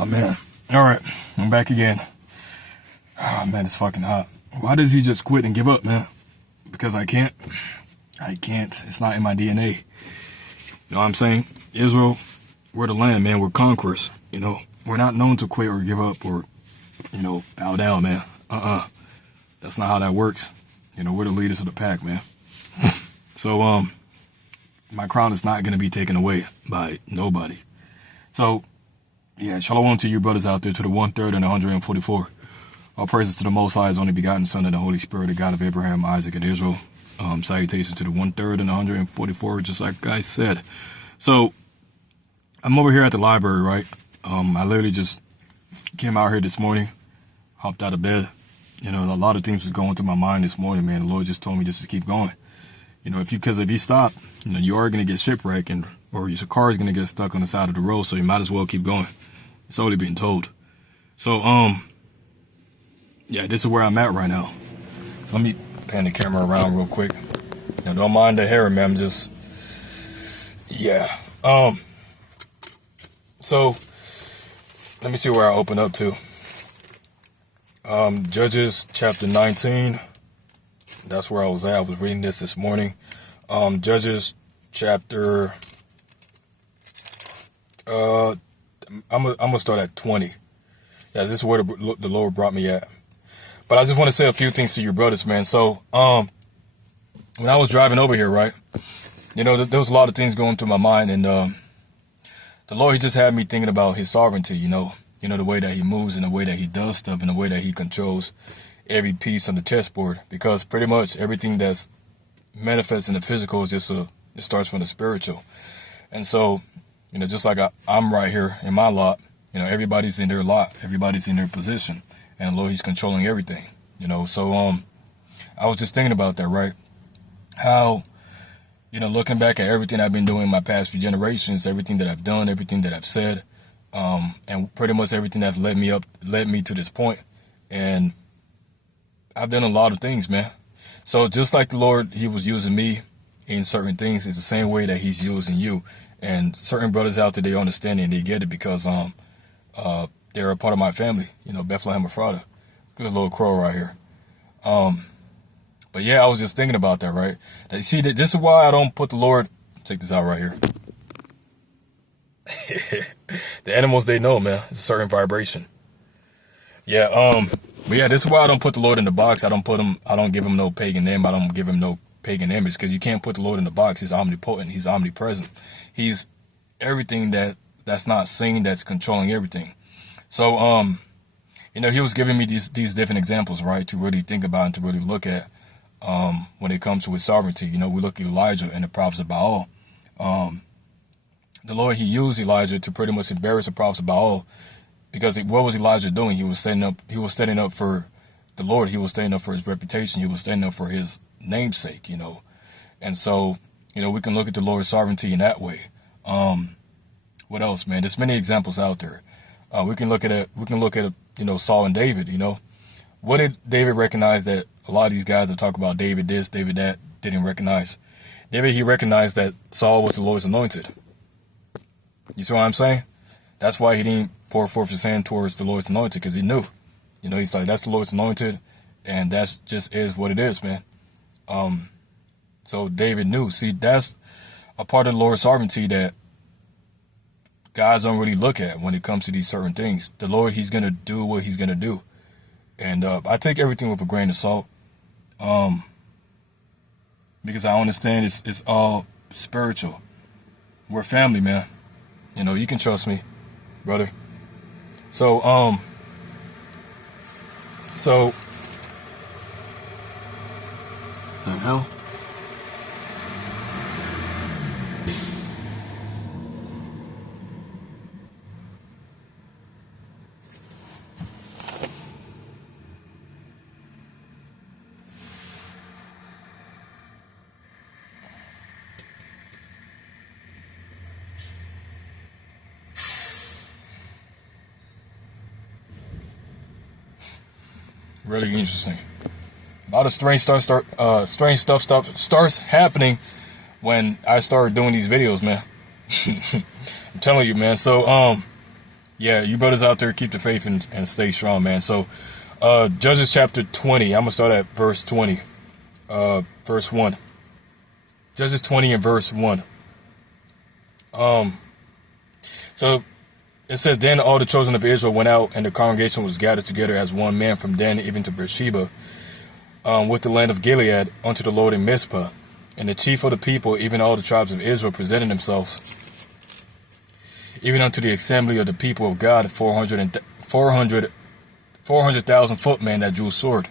Oh, man. All right. I'm back again. Oh, man, it's fucking hot. Why does he just quit and give up, man? Because I can't. I can't. It's not in my DNA. You know what I'm saying? Israel, we're the land, man. We're conquerors. You know, we're not known to quit or give up or, you know, bow down, man. That's not how that works. You know, we're the leaders of the pack, man. So, my crown is not going to be taken away by nobody. So, yeah, shalom to you brothers out there, to the 1/3 and 144. All praises to the Most High, His only begotten Son, and the Holy Spirit, the God of Abraham, Isaac, and Israel. Salutations to the 1/3 and 144, just like I said. So, I'm over here at the library, right? I literally just came out here this morning, hopped out of bed. You know, a lot of things was going through my mind this morning, man. The Lord just told me just to keep going. You know, because if you stop, you know, you are going to get shipwrecked, or your car is going to get stuck on the side of the road, so you might as well keep going. It's already being told. So, yeah, this is where I'm at right now. So let me pan the camera around real quick. You know, don't mind the hair, man. I'm just, yeah. So, let me see where I open up to. Judges chapter 19. That's where I was at. I was reading this morning. Judges chapter, I'm gonna start at 20. Yeah, this is where the Lord brought me at. But I just want to say a few things to you brothers, man. So, when I was driving over here, right, you know, there was a lot of things going through my mind, and the Lord, He just had me thinking about His sovereignty, you know, the way that He moves and the way that He does stuff and the way that He controls every piece on the chessboard. Because pretty much everything that's manifests in the physical is just it starts from the spiritual. And so, you know, just like I'm right here in my lot, you know, everybody's in their lot, everybody's in their position, and the Lord, He's controlling everything, you know. So, I was just thinking about that, right? How, you know, looking back at everything I've been doing in my past few generations, everything that I've done, everything that I've said, and pretty much everything that's led me to this point. And I've done a lot of things, man. So just like the Lord, He was using me in certain things, it's the same way that He's using you. And certain brothers out there, they understand it and they get it because they're a part of my family, you know, Bethlehem Ephrata. Look at the little crow right here. But yeah, I was just thinking about that, right? Now, you see, this is why I don't put the Lord, check this out right here. The animals, they know, man. It's a certain vibration. Yeah, but yeah, this is why I don't put the Lord in the box. I don't give Him no pagan name. I don't give Him no pagan image, because you can't put the Lord in the box. He's omnipotent. He's omnipresent. He's everything that's not seen, that's controlling everything. So, you know, He was giving me these different examples, right, to really think about and to really look at when it comes to His sovereignty. You know, we look at Elijah and the prophets of Baal. The Lord, He used Elijah to pretty much embarrass the prophets of Baal, because what was Elijah doing? He was standing up for the Lord. He was standing up for His reputation. He was standing up for His namesake, you know. And so, you know, we can look at the Lord's sovereignty in that way. What else, man? There's many examples out there. We can look at you know, Saul and David, you know. What did David recognize that a lot of these guys that talk about David this, David that, didn't recognize? David, he recognized that Saul was the Lord's anointed. You see what I'm saying? That's why he didn't pour forth his hand towards the Lord's anointed, because he knew. You know, he's like, that's the Lord's anointed, and that's just is what it is, man. So David knew. See, that's a part of the Lord's sovereignty that guys don't really look at when it comes to these certain things. The Lord, He's going to do what He's going to do. And I take everything with a grain of salt, because I understand it's all spiritual. We're family, man. You know, you can trust me, brother. So, the hell? Really interesting. A lot of strange stuff starts happening when I started doing these videos, man. I'm telling you, man. So, Yeah, you brothers out there, keep the faith and stay strong, man. So, Judges chapter 20. I'm gonna start at verse 20. Verse 1. Judges 20 and verse 1. So it says, then all the children of Israel went out, and the congregation was gathered together as one man from Dan even to Beersheba, with the land of Gilead, unto the Lord in Mizpah. And the chief of the people, even all the tribes of Israel, presented themselves, even unto the assembly of the people of God, 400,000 footmen that drew sword.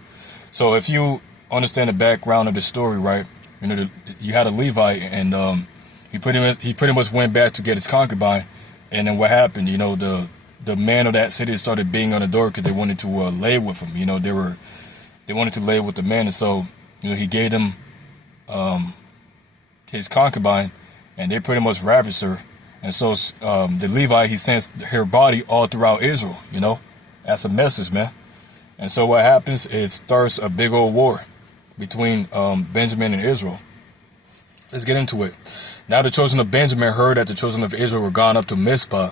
So if you understand the background of the story, right, you know, you had a Levite, and he pretty much went back to get his concubine, and then what happened? You know, the man of that city started beating on the door because they wanted to lay with him. You know, they wanted to lay with the man, and so, you know, he gave them his concubine, and they pretty much ravaged her. And so the Levite, he sends her body all throughout Israel. You know, that's a message, man. And so what happens is starts a big old war between Benjamin and Israel. Let's get into it. Now the children of Benjamin heard that the children of Israel were gone up to Mizpah.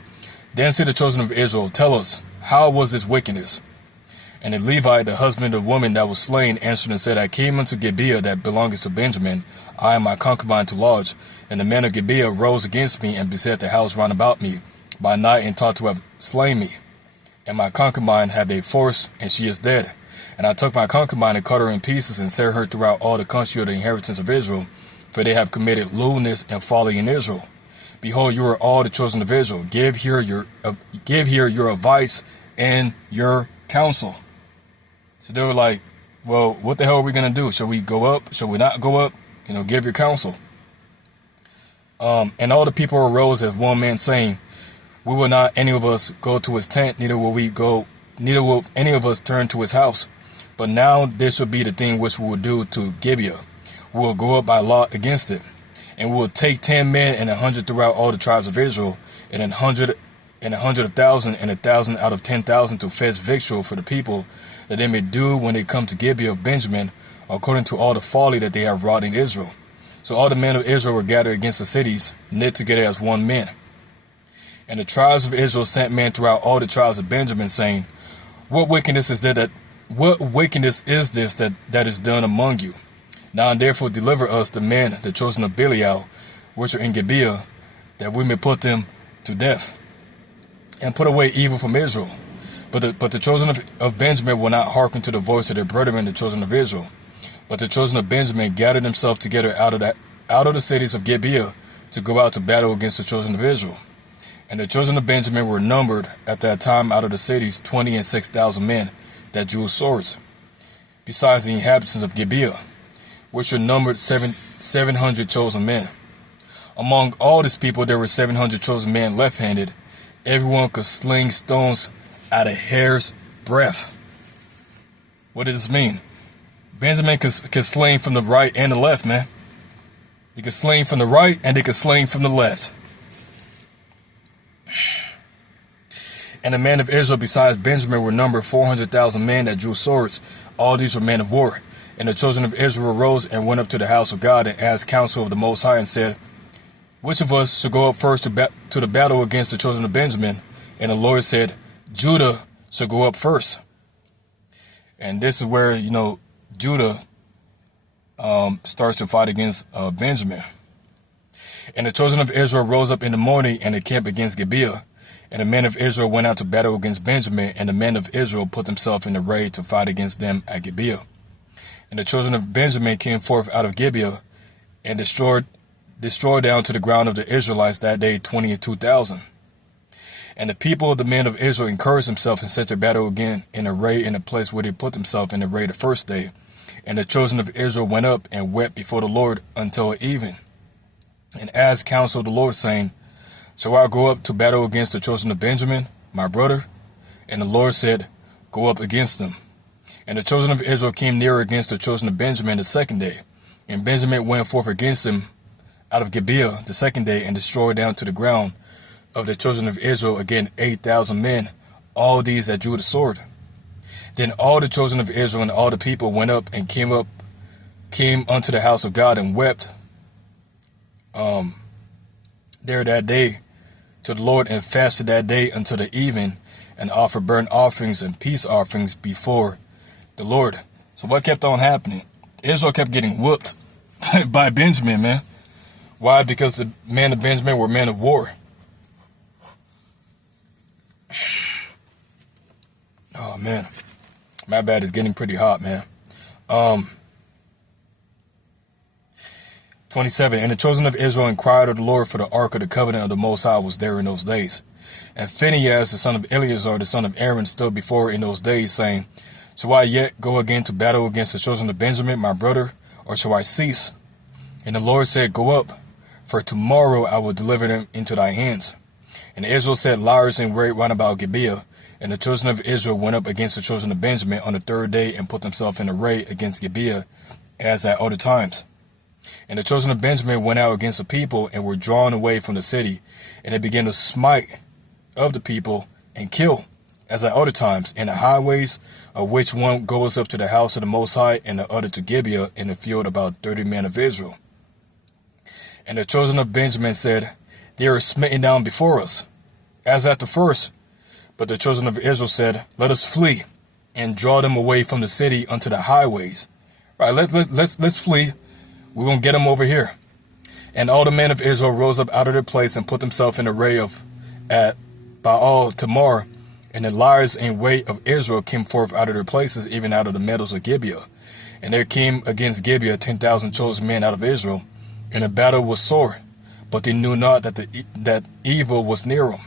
Then said the children of Israel, tell us, how was this wickedness? And the Levite, the husband of the woman that was slain, answered and said, I came unto Gibeah that belongeth to Benjamin, I and my concubine to lodge. And the men of Gibeah rose against me and beset the house round about me by night, and thought to have slain me. And my concubine had they forced, and she is dead. And I took my concubine and cut her in pieces, and set her throughout all the country of the inheritance of Israel, for they have committed lewdness and folly in Israel. Behold, you are all the children of Israel. Give here your advice and your counsel. So they were like, well, what the hell are we going to do? Shall we go up? Shall we not go up? You know, give your counsel. And all the people arose as one man, saying, we will not any of us go to his tent, neither will any of us turn to his house. But now this will be the thing which we will do to Gibeah. We will go up by lot against it, and we will take 10 men and 100 throughout all the tribes of Israel, and 100 and 100,000 and 1,000 out of 10,000 to fetch victual for the people, that they may do when they come to Gibeah of Benjamin, according to all the folly that they have wrought in Israel. So all the men of Israel were gathered against the cities, knit together as one man. And the tribes of Israel sent men throughout all the tribes of Benjamin, saying, what wickedness is this that is done among you? Now and therefore deliver us the men, the children of Belial, which are in Gibeah, that we may put them to death, and put away evil from Israel. But the children of Benjamin will not hearken to the voice of their brethren, the children of Israel. But the children of Benjamin gathered themselves together out of the cities of Gibeah, to go out to battle against the children of Israel. And the children of Benjamin were numbered at that time out of the cities 26,000 men that drew swords, besides the inhabitants of Gibeah, which were numbered 700 chosen men. Among all this people there were 700 chosen men left-handed. Everyone could sling stones at a hair's breadth. What does this mean? Benjamin could sling from the right and the left, man. They could sling from the right and they could sling from the left. And the men of Israel besides Benjamin were numbered 400,000 men that drew swords. All these were men of war. And the children of Israel arose and went up to the house of God, and asked counsel of the Most High, and said, which of us should go up first to the battle against the children of Benjamin? And the Lord said, Judah shall go up first. And this is where, you know, Judah starts to fight against Benjamin. And the children of Israel rose up in the morning and encamped against Gibeah. And the men of Israel went out to battle against Benjamin, and the men of Israel put themselves in array to fight against them at Gibeah. And the children of Benjamin came forth out of Gibeah, and destroyed down to the ground of the Israelites that day 22,000. And the people of the men of Israel encouraged themselves and set their battle again in array in the place where they put themselves in array the first day. And the children of Israel went up and wept before the Lord until even, and asked counsel of the Lord, saying, shall I go up to battle against the children of Benjamin, my brother? And the Lord said, go up against them. And the children of Israel came nearer against the children of Benjamin the second day. And Benjamin went forth against them out of Gibeah the second day, and destroyed down to the ground of the children of Israel again 8,000 men, all these that drew the sword. Then all the children of Israel and all the people went up and came unto the house of God, and wept there that day to the Lord and fasted that day until the evening, and offered burnt offerings and peace offerings before the Lord. So what kept on happening? Israel kept getting whooped by Benjamin, man. Why? Because the men of Benjamin were men of war. Oh, man. My bad, is getting pretty hot, man. 27. And the children of Israel inquired of the Lord, for the ark of the covenant of the Most High was there in those days. And Phinehas, the son of Eleazar, the son of Aaron, stood before in those days, saying, Shall I yet go again to battle against the children of Benjamin, my brother, or shall I cease? And the Lord said, Go up, for tomorrow I will deliver them into thy hands. And Israel set liars in wait round about Gibeah. And the children of Israel went up against the children of Benjamin on the third day, and put themselves in array against Gibeah, as at other times. And the children of Benjamin went out against the people, and were drawn away from the city. And they began to smite of the people, and kill, as at other times, in the highways, of which one goes up to the house of the Most High, and the other to Gibeah, in the field about 30 men of Israel. And the children of Benjamin said, They are smitten down before us, as at the first. But the children of Israel said, Let us flee, and draw them away from the city unto the highways. Right, let's flee. We're going to get them over here. And all the men of Israel rose up out of their place, and put themselves in array at Baal Tamar. And the liars in wait of Israel came forth out of their places, even out of the meadows of Gibeah. And there came against Gibeah 10,000 chosen men out of Israel. And the battle was sore, but they knew not that evil was near them.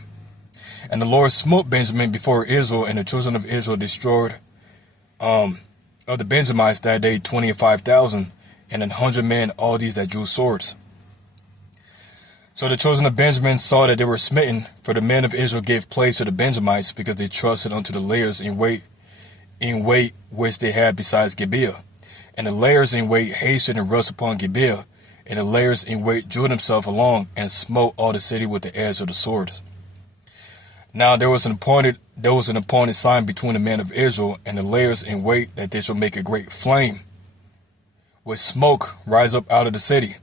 And the Lord smote Benjamin before Israel, and the children of Israel destroyed of the Benjamites that day 25,000, and 100 men, all these that drew swords. So the children of Benjamin saw that they were smitten, for the men of Israel gave place to the Benjamites, because they trusted unto the layers in wait which they had besides Gibeah. And the layers in wait hasted and rushed upon Gibeah, and the layers in wait drew themselves along, and smote all the city with the edge of the sword. Now there was an appointed sign between the men of Israel and the layers in wait, that they shall make a great flame with smoke rise up out of the city.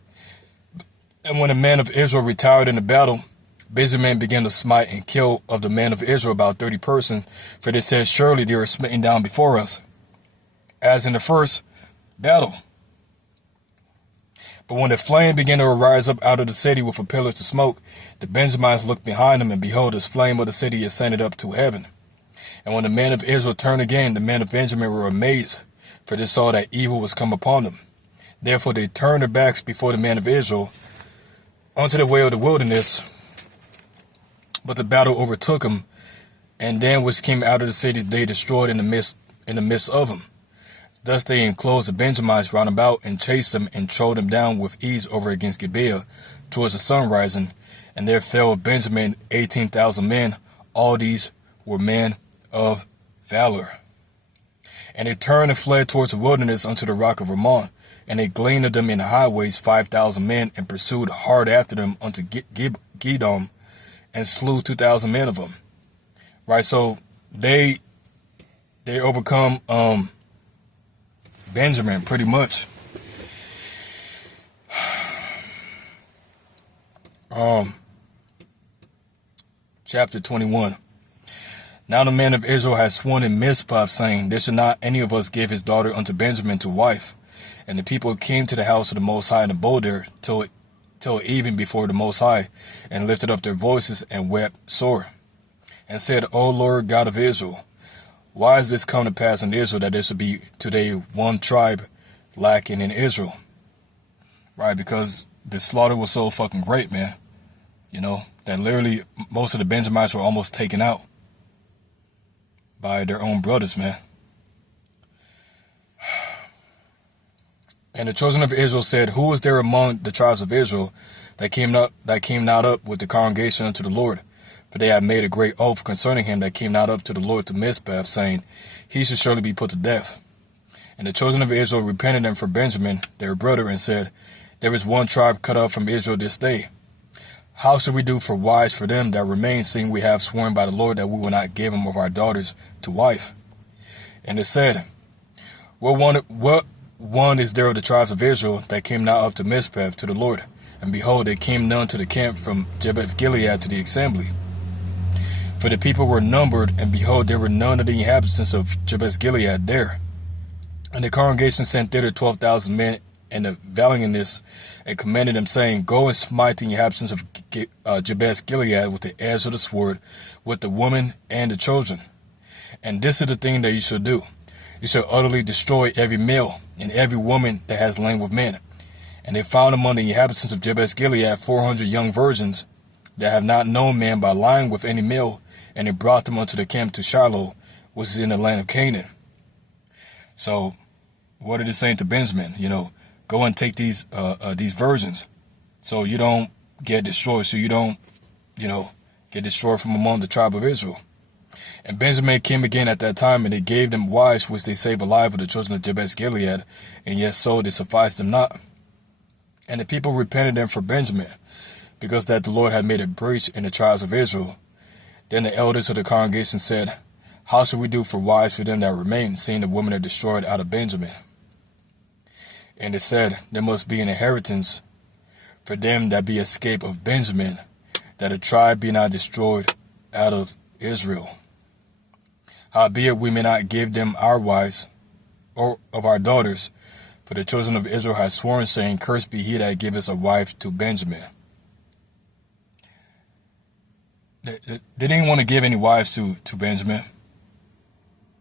And when the men of Israel retired in the battle, Benjamin began to smite and kill of the men of Israel about 30 persons, for they said, Surely they are smitten down before us, as in the first battle. But when the flame began to arise up out of the city with a pillar to smoke, the Benjamites looked behind them, and behold, this flame of the city ascended up to heaven. And when the men of Israel turned again, the men of Benjamin were amazed, for they saw that evil was come upon them. Therefore they turned their backs before the men of Israel unto the way of the wilderness. But the battle overtook them, and them which came out of the city they destroyed in the midst of them. Thus they enclosed the Benjamites round about, and chased them, and trode them down with ease over against Gibeah towards the sun rising. And there fell of Benjamin 18,000 men. All these were men of valor. And they turned and fled towards the wilderness unto the rock of Ramon. And they gleaned of them in the highways 5,000 men, and pursued hard after them unto Gidom, and slew 2,000 men of them. Right, so they overcome Benjamin pretty much. Chapter 21. Now the men of Israel had sworn in Mizpah, saying, There should not any of us give his daughter unto Benjamin to wife. And the people came to the house of the Most High and abode there till even before the Most High, and lifted up their voices and wept sore, and said, O Lord God of Israel, why is this come to pass in Israel, that there should be today one tribe lacking in Israel? Right, because the slaughter was so fucking great, man. You know, that literally most of the Benjamites were almost taken out by their own brothers, man. And the children of Israel said, Who is there among the tribes of Israel that came not up with the congregation unto the Lord? For they had made a great oath concerning him that came not up to the Lord to Mizpah, saying, He should surely be put to death. And the children of Israel repented them for Benjamin, their brother, and said, There is one tribe cut off from Israel this day. How shall we do for wives for them that remain, seeing we have sworn by the Lord that we will not give them of our daughters to wife? And they said, What one is there of the tribes of Israel that came not up to Mizpah to the Lord? And behold, there came none to the camp from Jabesh Gilead to the assembly. For the people were numbered, and behold, there were none of the inhabitants of Jabesh Gilead there. And the congregation sent thither 12,000 men and the valiantness, and commanded them, saying, Go and smite the inhabitants of Jabesh Gilead with the edge of the sword, with the woman and the children. And this is the thing that you shall do. You shall utterly destroy every male and every woman that has lain with men. And they found among the inhabitants of Jabesh Gilead 400 young virgins that have not known man by lying with any male, and they brought them unto the camp to Shiloh, which is in the land of Canaan. So, what are they saying to Benjamin? Go and take these virgins, so you don't get destroyed, so you don't, get destroyed from among the tribe of Israel. And Benjamin came again at that time, and they gave them wives which they saved alive of the children of Jabesh Gilead, and yet so they sufficed them not. And the people repented them for Benjamin, because that the Lord had made a breach in the tribes of Israel. Then the elders of the congregation said, How shall we do for wives for them that remain, seeing the women are destroyed out of Benjamin? And it said, There must be an inheritance for them that be escaped of Benjamin, that a tribe be not destroyed out of Israel. Howbeit we may not give them our wives, or of our daughters, for the children of Israel have sworn, saying, Cursed be he that giveth a wife to Benjamin. They didn't want to give any wives to Benjamin.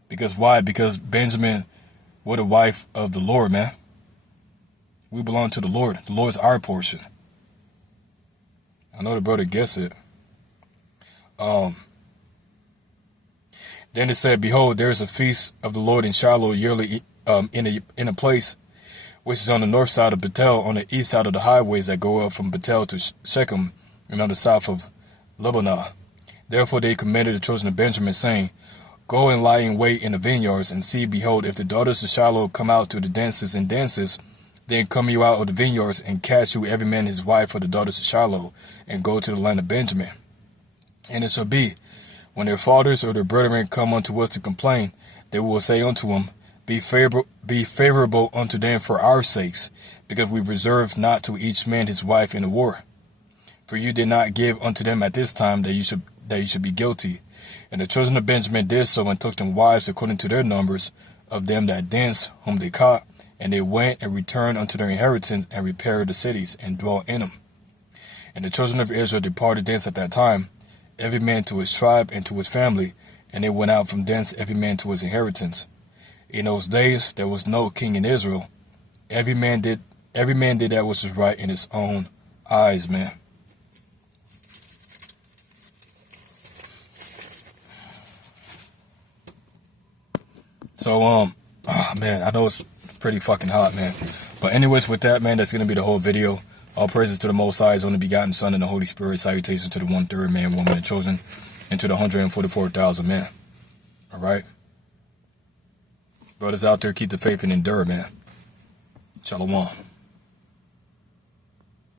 Because why? Because Benjamin was the wife of the Lord, man. We belong to the Lord. The Lord is our portion. I know the brother gets it. Then it said, Behold, there is a feast of the Lord in Shiloh yearly, in a place which is on the north side of Bethel, on the east side of the highways that go up from Bethel to Shechem, and on the south of Lebanon. Therefore they commanded the children of Benjamin, saying, Go and lie in wait in the vineyards, and see, behold, if the daughters of Shiloh come out to the dances and dances, then come you out of the vineyards, and cast you every man his wife for the daughters of Shiloh, and go to the land of Benjamin. And it shall be, when their fathers or their brethren come unto us to complain, they will say unto them, Be favorable unto them for our sakes, because we reserve not to each man his wife in the war. For you did not give unto them at this time that you should be guilty. And the children of Benjamin did so, and took them wives according to their numbers of them that danced, whom they caught. And they went and returned unto their inheritance, and repaired the cities, and dwelt in them. And the children of Israel departed thence at that time, every man to his tribe and to his family, and they went out from thence every man to his inheritance. In those days there was no king in Israel. Every man did that which was right in his own eyes, man. So, man, I know it's pretty fucking hot, man. But anyways, with that, man, that's going to be the whole video. All praises to the Most High, His only begotten Son, and the Holy Spirit. Salutations to the 1/3 man, woman, and children, and to the 144,000 men. All right? Brothers out there, keep the faith and endure, man. Shalom.